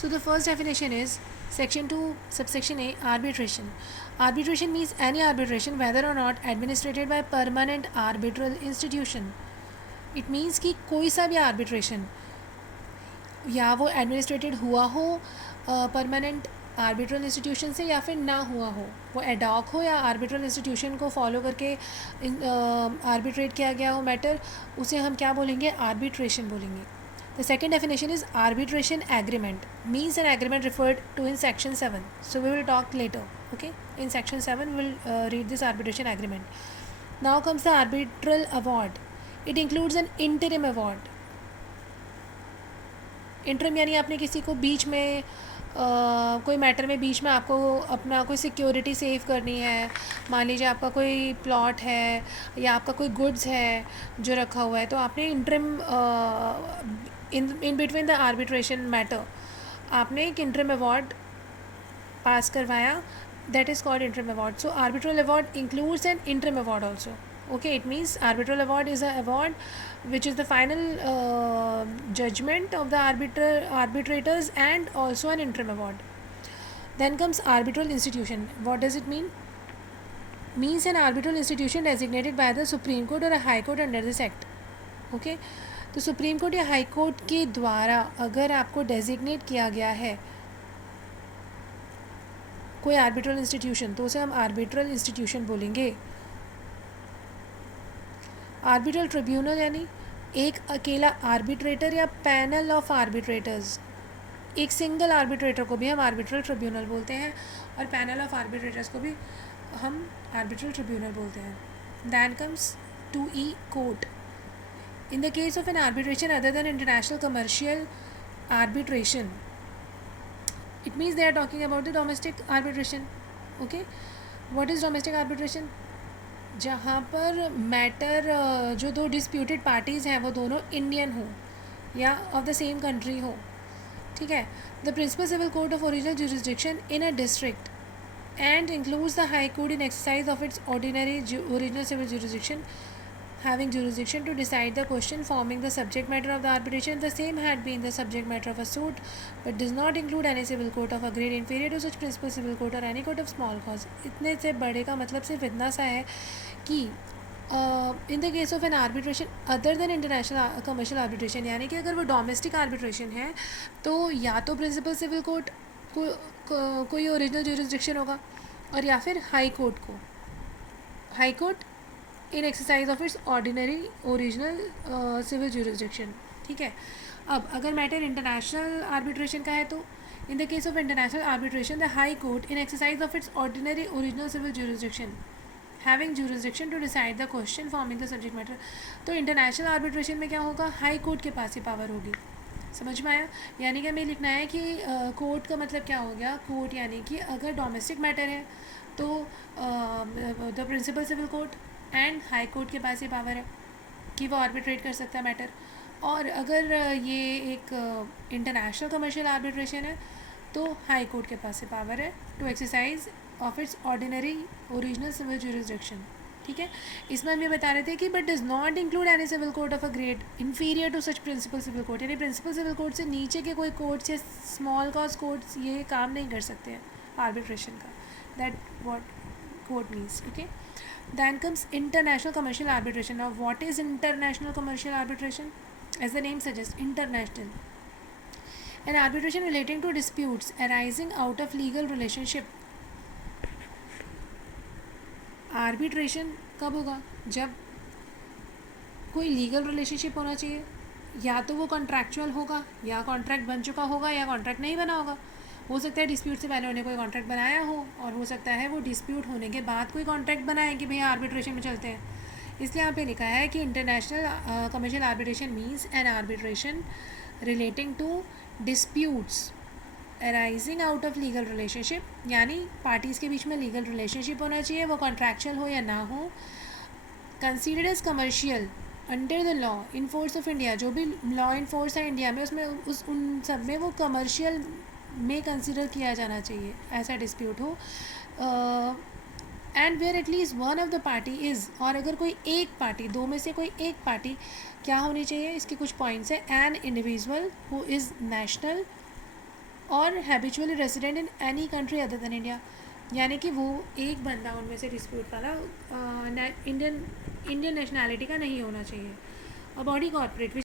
So the first definition is section 2 subsection A, arbitration. Arbitration means any arbitration whether or not administered by permanent arbitral institution. It means कि कोई सा भी arbitration या वो administrated हुआ हो permanent arbitral institution से या फिर ना हुआ हो, वो एडॉक हो या आर्बिट्रल इंस्टीट्यूशन को फॉलो करके आर्बिट्रेट किया गया हो मैटर, उसे हम क्या बोलेंगे? आर्बिट्रेशन बोलेंगे. The second definition is arbitration agreement. Means an agreement referred to in section 7. So we will talk later. Okay, in section 7 will read this arbitration agreement. Now comes the arbitral award. It includes an interim award. Interim यानी आपने किसी को बीच में कोई matter में बीच में आपको अपना कोई सिक्योरिटी सेव करनी है. मान लीजिए आपका कोई प्लॉट है या आपका कोई गुड्स है जो रखा हुआ है, तो आपने interim in between the arbitration matter आपने एक इंटरम अवार्ड पास करवाया. That is called interim award. So arbitral award includes an interim award also. Okay, it means arbitral award is an award which is the final judgment of the arbitrators and also an interim award. Then comes arbitral institution. What does it mean? Means an arbitral institution designated by the Supreme Court or a High Court under this act. Okay, तो supreme court या high court के द्वारा अगर आपको designate किया गया है कोई आर्बिट्रल इंस्टीट्यूशन, तो उसे हम आर्बिट्रल इंस्टीट्यूशन बोलेंगे. आर्बिट्रल ट्रिब्यूनल यानी एक अकेला आर्बिट्रेटर या पैनल ऑफ आर्बिट्रेटर्स. एक सिंगल आर्बिट्रेटर को भी हम आर्बिट्रल ट्रिब्यूनल बोलते हैं और पैनल ऑफ आर्बिट्रेटर्स को भी हम आर्बिट्रल ट्रिब्यूनल बोलते हैं. Then comes 2E court. In the case of an arbitration other than international commercial arbitration, it means they are talking about the domestic arbitration. Okay, what is domestic arbitration? जहाँ पर matter जो दो disputed parties हैं वो दोनों Indian हो या of the same country हो. ठीक है. The principal civil court of original jurisdiction in a district and includes the high court in exercise of its ordinary original civil jurisdiction having jurisdiction to decide the question forming the subject matter of the arbitration. The same had been the subject matter of a suit but does not include any civil court of a grade inferior to such principal civil court or any court of small cause. इतने से बड़े का मतलब सिर्फ इतना सा है कि इन the case of an arbitration other than international commercial arbitration, यानी कि अगर वो डोमेस्टिक आर्बिट्रेशन है तो या तो प्रिंसिपल सिविल कोर्ट कोई ओरिजिनल जुरिस्डिक्शन होगा और या फिर हाई कोर्ट को high court in exercise of its ordinary original civil jurisdiction. ठीक है. अब अगर मैटर इंटरनेशनल आर्बिट्रेशन का है तो in the case of international arbitration the high court in exercise of its ordinary original civil jurisdiction having jurisdiction to decide the question forming the subject matter. तो international arbitration में क्या होगा? High court के पास ही power होगी. समझ में आया? यानी कि हमें लिखना है कि कोर्ट का मतलब क्या हो गया? कोर्ट यानी कि अगर डोमेस्टिक मैटर है तो the principal civil court and high court के पास ये पावर है कि वो आर्बिट्रेट कर सकता है मैटर. और अगर ये एक इंटरनेशनल कमर्शियल आर्बिट्रेशन है तो हाई कोर्ट के पास ये पावर है to exercise of its ordinary original civil jurisdiction. ठीक है. इसमें हम ये बता रहे थे कि but does not include any civil court of a grade inferior to such principal civil court, यानी प्रिंसिपल सिविल कोर्ट से नीचे के कोई कोर्ट्स या स्मॉल कॉज कोर्ट्स ये काम नहीं कर सकते हैं आर्बिट्रेशन का. That what court means. Okay. Then comes international commercial arbitration. Now what is international commercial arbitration? As the name suggests, international. An arbitration relating to disputes arising out of legal relationship. Arbitration कब होगा? जब कोई legal relationship होना चाहिए, या तो वो contractual होगा या कॉन्ट्रैक्ट बन चुका होगा या कॉन्ट्रैक्ट नहीं बना होगा. हो सकता है डिस्प्यूट से पहले उन्हें कोई कॉन्ट्रैक्ट बनाया हो और हो सकता है वो डिस्प्यूट होने के बाद कोई कॉन्ट्रैक्ट बनाए कि भैया आर्बिट्रेशन में चलते हैं. इसलिए यहाँ पे लिखा है कि international commercial arbitration means an arbitration relating to disputes arising out of legal relationship, यानी पार्टीज़ के बीच में लीगल रिलेशनशिप होना चाहिए, वो कॉन्ट्रैक्चुअल हो या ना हो. Considered as commercial under the law in force of India. जो भी लॉ इन फोर्स है इंडिया में उसमें उन सब में वो कमर्शियल में कंसिडर किया जाना चाहिए ऐसा डिस्प्यूट हो. And where at least one of the party is, और अगर कोई एक पार्टी, दो में से कोई एक पार्टी क्या होनी चाहिए, इसके कुछ पॉइंट्स है. An individual who is national और habitually resident in any country other than India, यानी कि वो एक बंदा उनमें से डिस्प्यूट वाला इंडियन नेशनैलिटी का नहीं होना चाहिए। A body corporate